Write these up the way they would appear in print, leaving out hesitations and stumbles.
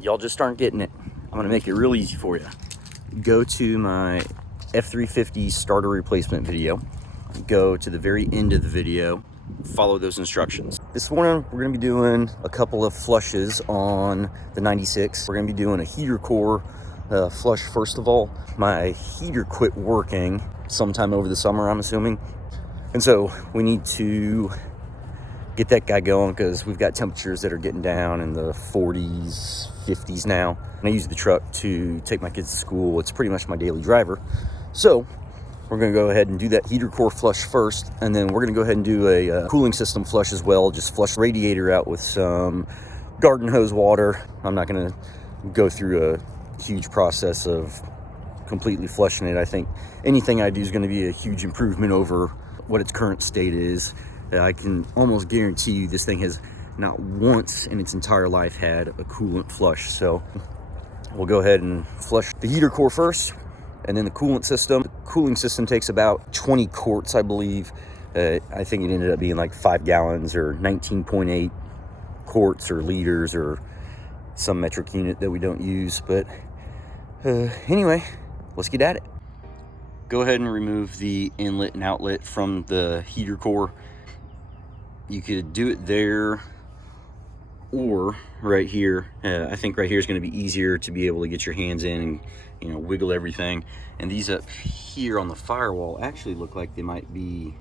y'all just aren't getting it. I'm gonna make it real easy for you. Go to my F-350 starter replacement video. Go to the very end of the video. Follow those instructions. This morning, we're gonna be doing a couple of flushes on the 96. We're gonna be doing a heater core flush first of all. My heater quit working sometime over the summer, I'm assuming. And so we need to get that guy going because we've got temperatures that are getting down in the 40s, 50s now. And I use the truck to take my kids to school. It's pretty much my daily driver. So we're gonna go ahead and do that heater core flush first, and then we're gonna go ahead and do a cooling system flush as well. Just flush the radiator out with some garden hose water. I'm not gonna go through a huge process of completely flushing it. I think anything I do is gonna be a huge improvement over what its current state is. I can almost guarantee you this thing has not once in its entire life had a coolant flush. So we'll go ahead and flush the heater core first, and then the coolant system. The cooling system takes about 20 quarts, I believe. I think it ended up being like 5 gallons or 19.8 quarts or liters or some metric unit that we don't use. But anyway, let's get at it. Go ahead and remove the inlet and outlet from the heater core. You could do it there or right here. I think right here is going to be easier to be able to get your hands in and, you know, wiggle everything. And these up here on the firewall actually look like they might be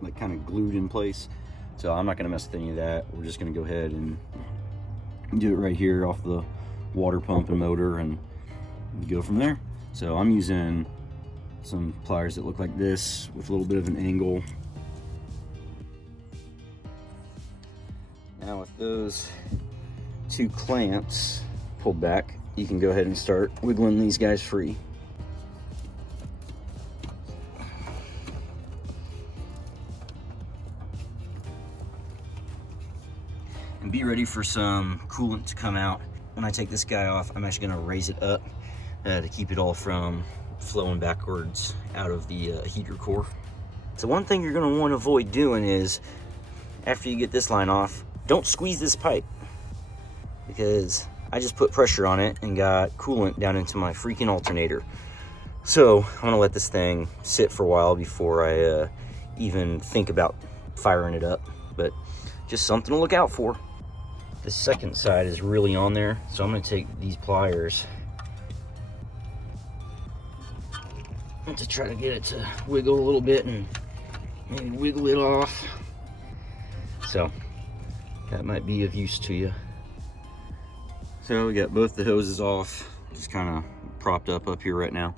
like kind of glued in place. So I'm not going to mess with any of that. We're just going to go ahead and do it right here off the water pump and motor and go from there. So I'm using some pliers that look like this with a little bit of an angle. Now with those 2 clamps pulled back, you can go ahead and start wiggling these guys free. And be ready for some coolant to come out. When I take this guy off, I'm actually gonna raise it up to keep it all from flowing backwards out of the heater core. So one thing you're gonna wanna avoid doing is, after you get this line off, don't squeeze this pipe, because I just put pressure on it and got coolant down into my freaking alternator. So I'm gonna let this thing sit for a while before I even think about firing it up, but just something to look out for. The second side is really on there, so I'm gonna take these pliers to try to get it to wiggle a little bit and maybe wiggle it off. So that might be of use to you. So we got both the hoses off, just kind of propped up here right now.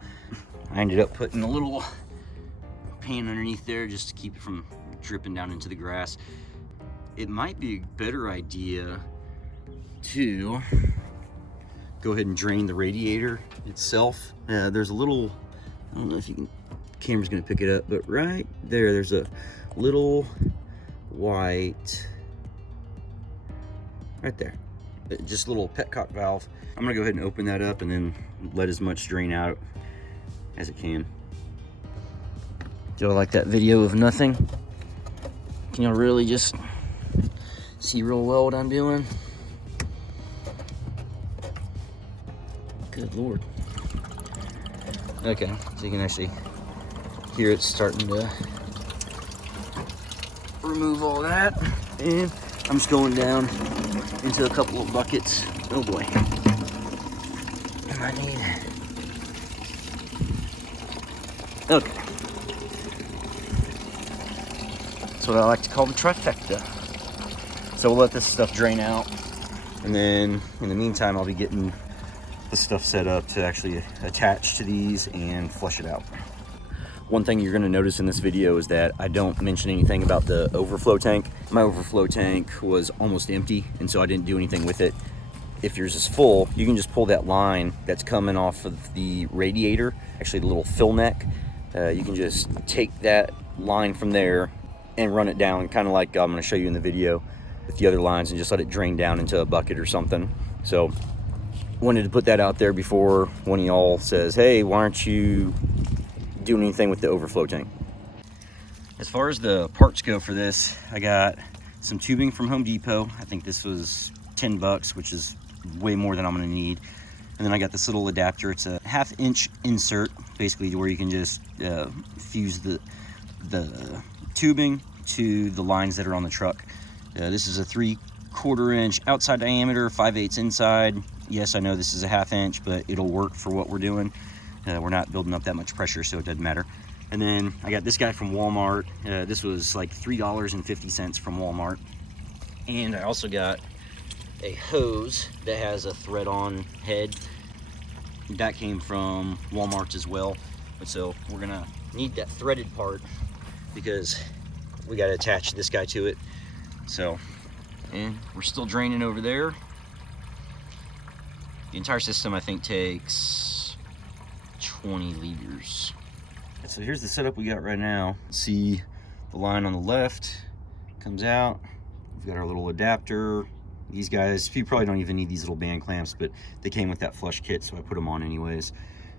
I ended up putting a little pan underneath there just to keep it from dripping down into the grass. It might be a better idea to go ahead and drain the radiator itself. There's a little, I don't know if you can, camera's gonna pick it up, but right there, there's a little white, right there, just a little petcock valve. I'm gonna go ahead and open that up and then let as much drain out as it can. Do y'all like that video of nothing? Can y'all really just see real well what I'm doing? Good Lord. Okay, so you can actually hear it starting to remove all that. And I'm just going down into a couple of buckets. Oh boy. And I need, okay. That's what I like to call the trifecta. So we'll let this stuff drain out. And then in the meantime, I'll be getting the stuff set up to actually attach to these and flush it out. One thing you're gonna notice in this video is that I don't mention anything about the overflow tank. My overflow tank was almost empty, and so I didn't do anything with it. If yours is full, you can just pull that line that's coming off of the radiator, actually the little fill neck. You can just take that line from there and run it down, kind of like I'm gonna show you in the video with the other lines, and just let it drain down into a bucket or something. So wanted to put that out there before one of y'all says, hey, why aren't you doing anything with the overflow tank? As far as the parts go for this, I got some tubing from Home Depot. I think this was 10 bucks, which is way more than I'm gonna need. And then I got this little adapter. It's a 1/2-inch insert, basically where you can just fuse the tubing to the lines that are on the truck. This is a 3/4 inch outside diameter, 5/8 inside. Yes, I know this is a 1/2 inch, but it'll work for what we're doing. We're not building up that much pressure, so it doesn't matter. And then I got this guy from Walmart. This was like $3.50 from Walmart. And I also got a hose that has a thread-on head. That came from Walmart as well. But so we're gonna need that threaded part because we gotta attach this guy to it. So, and we're still draining over there. The entire system, I think, takes 20 liters. So here's the setup we got right now. See the line on the left comes out. We've got our little adapter. These guys, you probably don't even need these little band clamps, but they came with that flush kit, so I put them on anyways.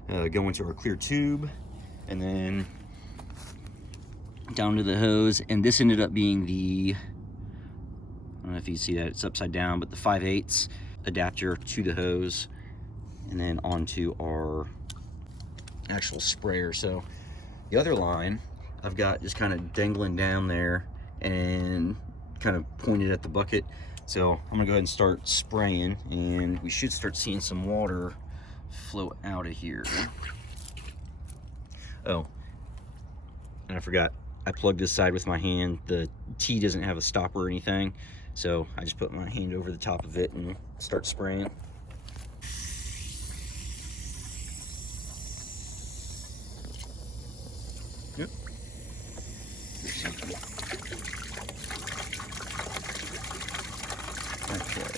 Go into our clear tube, and then down to the hose. And this ended up being the, I don't know if you can see that, it's upside down, but the 5/8 adapter to the hose, and then onto our actual sprayer. So the other line I've got just kind of dangling down there and kind of pointed at the bucket. So I'm gonna go ahead and start spraying, and we should start seeing some water flow out of here. Oh, and I forgot, I plugged this side with my hand. The T doesn't have a stopper or anything, so I just put my hand over the top of it and start spraying. Yep. Okay.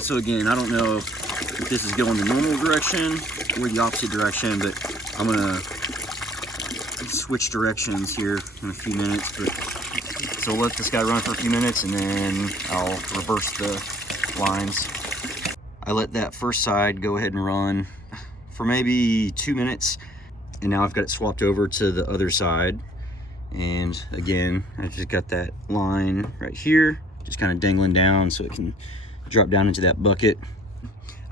So again, I don't know if this is going the normal direction or the opposite direction, but I'm gonna switch directions here in a few minutes. But so we'll let this guy run for a few minutes, and then I'll reverse the lines. I let that first side go ahead and run for maybe 2 minutes, and now I've got it swapped over to the other side. And again, I just got that line right here, just kind of dangling down so it can drop down into that bucket.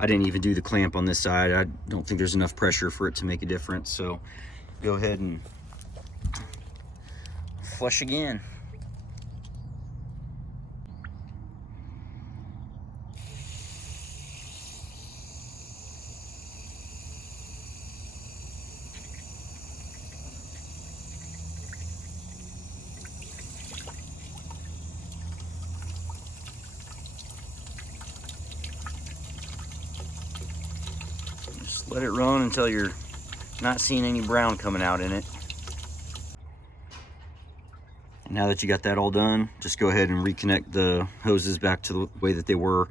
I didn't even do the clamp on this side. I don't think there's enough pressure for it to make a difference. So go ahead and flush again. Let it run until you're not seeing any brown coming out in it. And now that you got that all done, just go ahead and reconnect the hoses back to the way that they were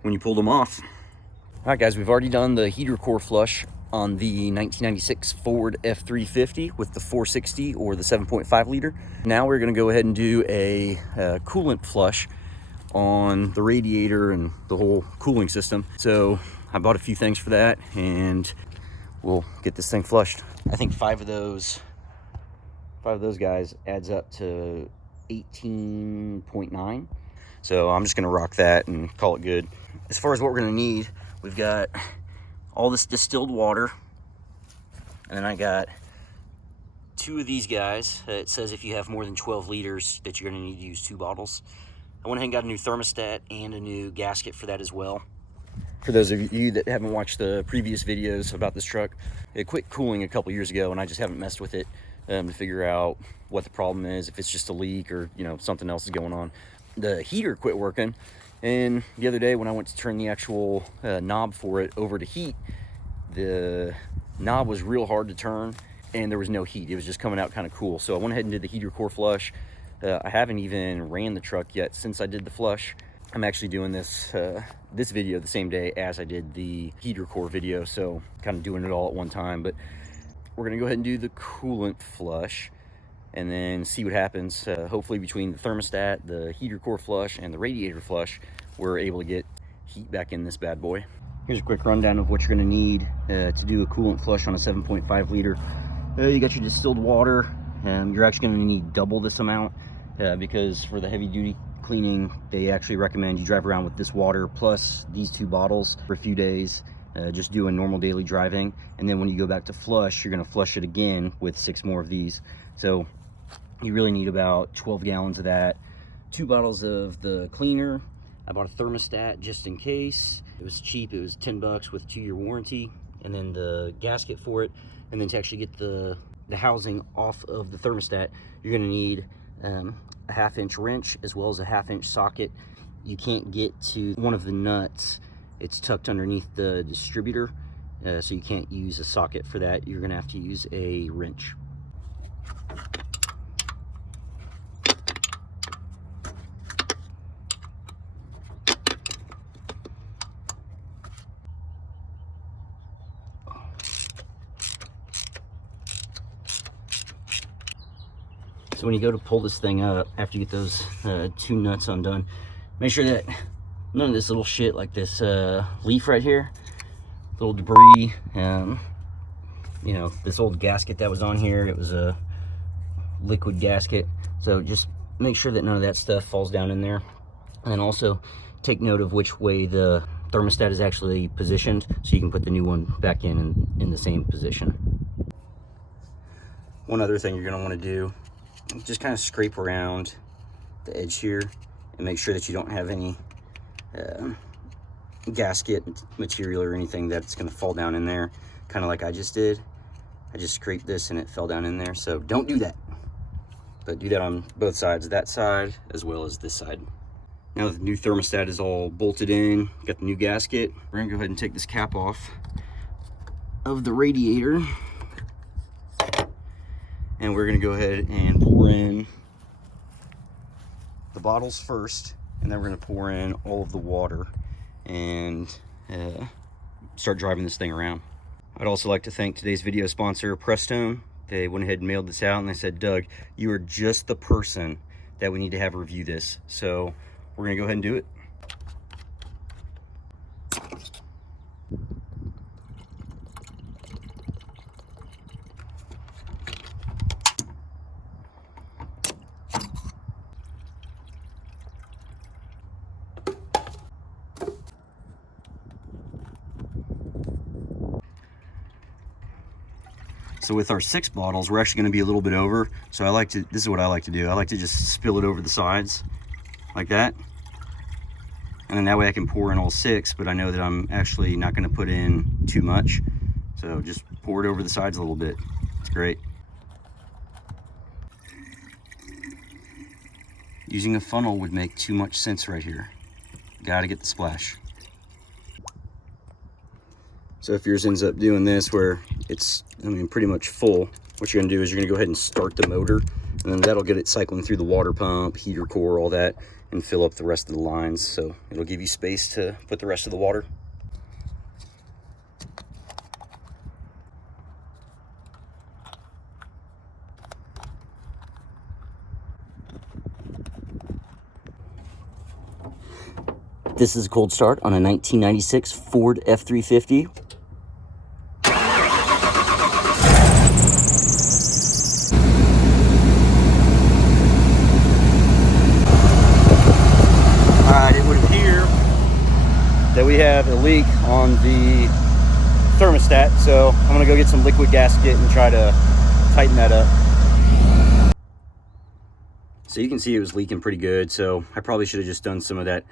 when you pulled them off. All right, guys, we've already done the heater core flush on the 1996 Ford F-350 with the 460 or the 7.5 liter. Now we're gonna go ahead and do a coolant flush on the radiator and the whole cooling system. So I bought a few things for that, and we'll get this thing flushed. I think five of those guys adds up to 18.9. So I'm just gonna rock that and call it good. As far as what we're gonna need, we've got all this distilled water, and then I got 2 of these guys. It says if you have more than 12 liters that you're gonna need to use 2 bottles. I went ahead and got a new thermostat and a new gasket for that as well. For those of you that haven't watched the previous videos about this truck, it quit cooling a couple years ago, and I just haven't messed with it to figure out what the problem is, if it's just a leak or, you know, something else is going on. The heater quit working, and the other day when I went to turn the actual knob for it over to heat, the knob was real hard to turn, and there was no heat. It was just coming out kind of cool. So I went ahead and did the heater core flush. I haven't even ran the truck yet since I did the flush. I'm actually doing this this video the same day as I did the heater core video, so kind of doing it all at one time. But we're gonna go ahead and do the coolant flush and then see what happens. Hopefully between the thermostat, the heater core flush, and the radiator flush, we're able to get heat back in this bad boy. Here's a quick rundown of what you're gonna need to do a coolant flush on a 7.5 liter. You got your distilled water. You're actually gonna need double this amount because for the heavy duty cleaning, they actually recommend you drive around with this water plus these 2 bottles for a few days, just doing normal daily driving. And then when you go back to flush, you're gonna flush it again with 6 more of these. So you really need about 12 gallons of that. 2 bottles of the cleaner. I bought a thermostat just in case. It was cheap, it was 10 bucks with 2-year warranty. And then the gasket for it. And then to actually get the housing off of the thermostat, you're gonna need a 1/2-inch wrench as well as a 1/2-inch socket. You can't get to one of the nuts. It's tucked underneath the distributor, so you can't use a socket for that. You're gonna have to use a wrench. So when you go to pull this thing up, after you get those 2 nuts undone, make sure that none of this little shit like this leaf right here, little debris, you know, this old gasket that was on here, it was a liquid gasket. So just make sure that none of that stuff falls down in there. And then also take note of which way the thermostat is actually positioned so you can put the new one back in the same position. One other thing you're gonna wanna do, just kind of scrape around the edge here and make sure that you don't have any gasket material or anything that's going to fall down in there, kind of like I just did. I just scraped this and it fell down in there, so don't do that. But do that on both sides, that side as well as this side. Now the new thermostat is all bolted in, got the new gasket, we're going to go ahead and take this cap off of the radiator. And we're gonna go ahead and pour in the bottles first, and then we're gonna pour in all of the water and start driving this thing around. I'd also like to thank today's video sponsor, Prestone. They went ahead and mailed this out and they said, Doug, you are just the person that we need to have review this. So we're gonna go ahead and do it. So with our 6 bottles, we're actually going to be a little bit over. So this is what I like to do. I like to just spill it over the sides like that. And then that way I can pour in all 6, but I know that I'm actually not going to put in too much. So just pour it over the sides a little bit. It's great. Using a funnel would make too much sense right here. Got to get the splash. So if yours ends up doing this where it's, pretty much full, what you're gonna do is you're gonna go ahead and start the motor, and then that'll get it cycling through the water pump, heater core, all that, and fill up the rest of the lines. So it'll give you space to put the rest of the water. This is a cold start on a 1996 Ford F-350. That we have a leak on the thermostat, so I'm gonna go get some liquid gasket and try to tighten that up. So you can see it was leaking pretty good, so I probably should have just done some of that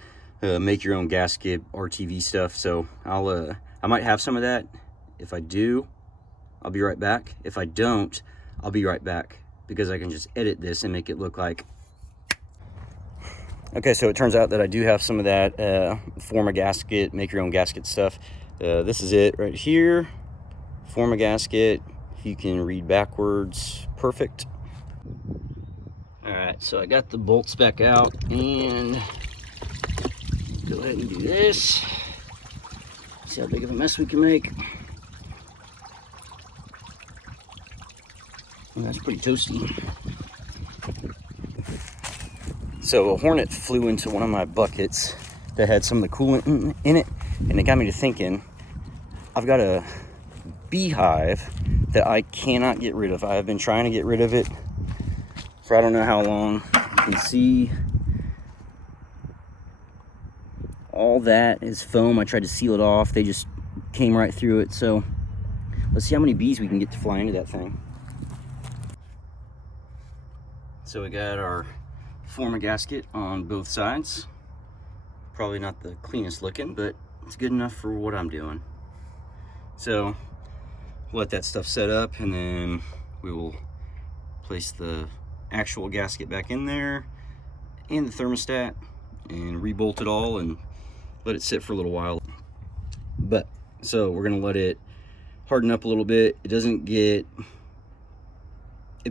make your own gasket RTV stuff. So I might have some of that. If I do, I'll be right back. If I don't, I'll be right back, because I can just edit this and make it look like. Okay, so it turns out that I do have some of that form a gasket, make your own gasket stuff. This is it right here. Form a gasket. If you can read backwards, perfect. All right, so I got the bolts back out, and go ahead and do this. See how big of a mess we can make. And that's pretty toasty. So a hornet flew into one of my buckets that had some of the coolant in it, and it got me to thinking, I've got a beehive that I cannot get rid of. I have been trying to get rid of it for I don't know how long. You can see all that is foam. I tried to seal it off. They just came right through it. So let's see how many bees we can get to fly into that thing. So we got our former gasket on both sides. Probably not the cleanest looking, but it's good enough for what I'm doing. So let that stuff set up, and then we will place the actual gasket back in there and the thermostat and rebolt it all and let it sit for a little while. But so we're gonna let it harden up a little bit. It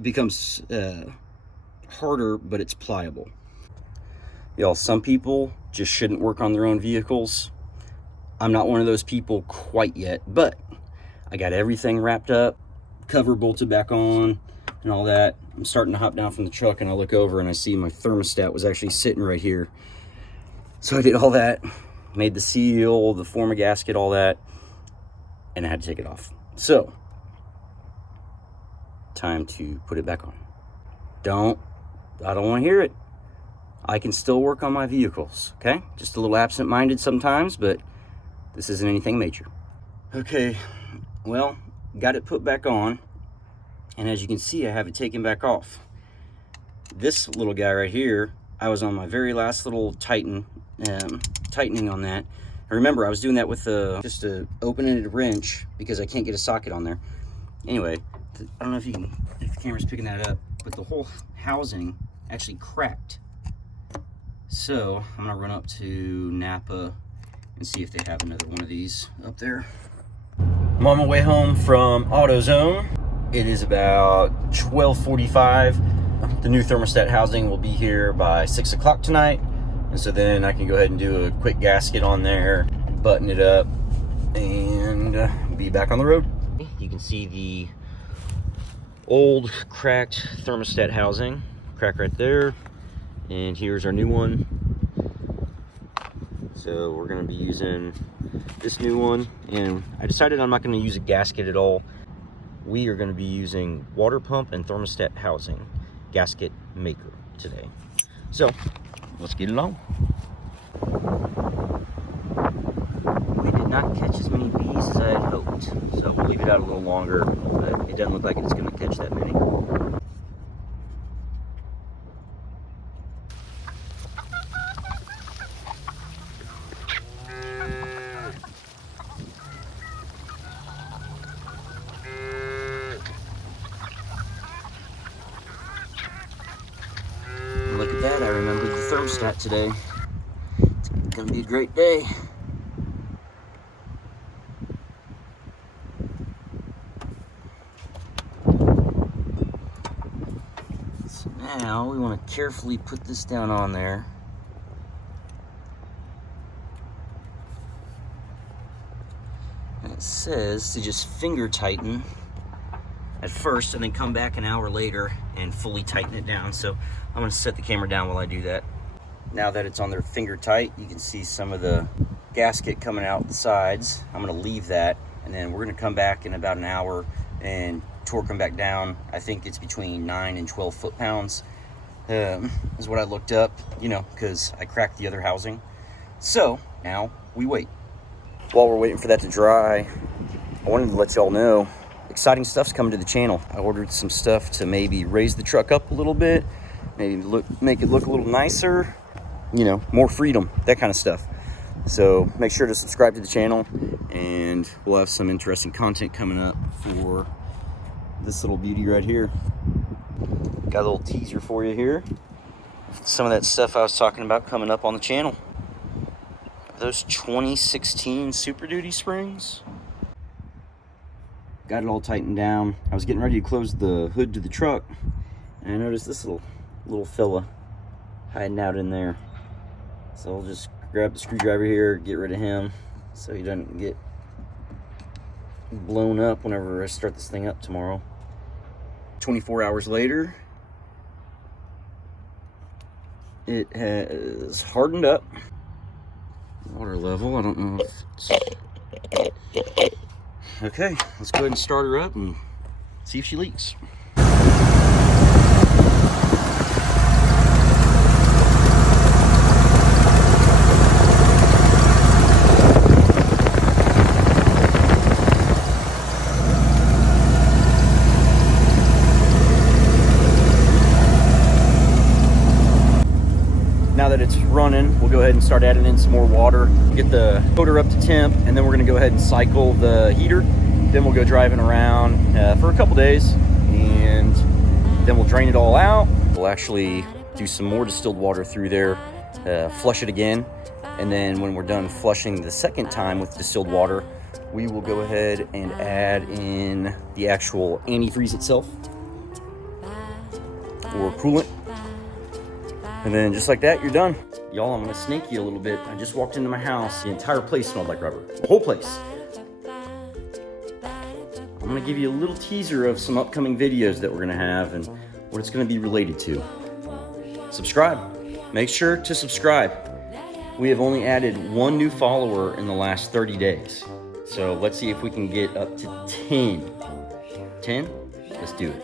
becomes harder, but it's pliable. Y'all, some people just shouldn't work on their own vehicles. I'm not one of those people quite yet, but I got everything wrapped up, cover bolted back on and all that. I'm starting to hop down from the truck and I look over and I see my thermostat was actually sitting right here. So I did all that, made the seal, the former gasket, all that, and I had to take it off. So, time to put it back on. I don't want to hear it. I can still work on my vehicles, okay? Just a little absent-minded sometimes, but this isn't anything major. Okay, well, got it put back on, and as you can see, I have it taken back off. This little guy right here, I was on my very last little tightening on that. And remember, I was doing that with just a open-ended wrench because I can't get a socket on there. Anyway, I don't know if the camera's picking that up, but the whole housing actually cracked. So I'm gonna run up to Napa and see if they have another one of these up there. I'm on my way home from AutoZone. It is about 12:45. The new thermostat housing will be here by 6 o'clock tonight. And so then I can go ahead and do a quick gasket on there, button it up, and be back on the road. You can see the old cracked thermostat housing, crack right there. And here's our new one. So we're gonna be using this new one. And I decided I'm not gonna use a gasket at all. We are gonna be using water pump and thermostat housing gasket maker today. So let's get it on. We did not catch as many bees as I had hoped. So we'll leave it out a little longer, but it doesn't look like it's gonna catch that many. Look at that, I remembered the thermostat today. It's gonna be a great day. So now we want to carefully put this down on there. And it says to just finger tighten at first and then come back an hour later and fully tighten it down. So I'm gonna set the camera down while I do that. Now that it's on there finger tight, you can see some of the gasket coming out the sides. I'm gonna leave that, and then we're gonna come back in about an hour and torque them back down. I think it's between 9 and 12 foot-pounds is what I looked up, you know, because I cracked the other housing. So now we wait. While we're waiting for that to dry, I wanted to let y'all know exciting stuff's coming to the channel. I ordered some stuff to maybe raise the truck up a little bit, maybe make it look a little nicer, you know, more freedom, that kind of stuff. So make sure to subscribe to the channel, and we'll have some interesting content coming up for this little beauty right here. Got a little teaser for you here. Some of that stuff I was talking about coming up on the channel. Those 2016 Super Duty springs. Got it all tightened down. I was getting ready to close the hood to the truck, and I noticed this little fella hiding out in there. So I'll just grab the screwdriver here, get rid of him so he doesn't get blown up whenever I start this thing up tomorrow. 24 hours later, it has hardened up. Water level, I don't know if it's... Okay, let's go ahead and start her up and see if she leaks. that it's running, we'll go ahead and start adding in some more water, get the motor up to temp, and then we're gonna go ahead and cycle the heater. Then we'll go driving around for a couple days, and then we'll drain it all out. We'll actually do some more distilled water through there, flush it again, and then when we're done flushing the second time with distilled water, we will go ahead and add in the actual antifreeze itself, or coolant. And then just like that, you're done. Y'all, I'm gonna snake you a little bit. I just walked into my house. The entire place smelled like rubber. The whole place. I'm gonna give you a little teaser of some upcoming videos that we're gonna have and what it's gonna be related to. Subscribe. Make sure to subscribe. We have only added 1 new follower in the last 30 days. So let's see if we can get up to 10. 10? Let's do it.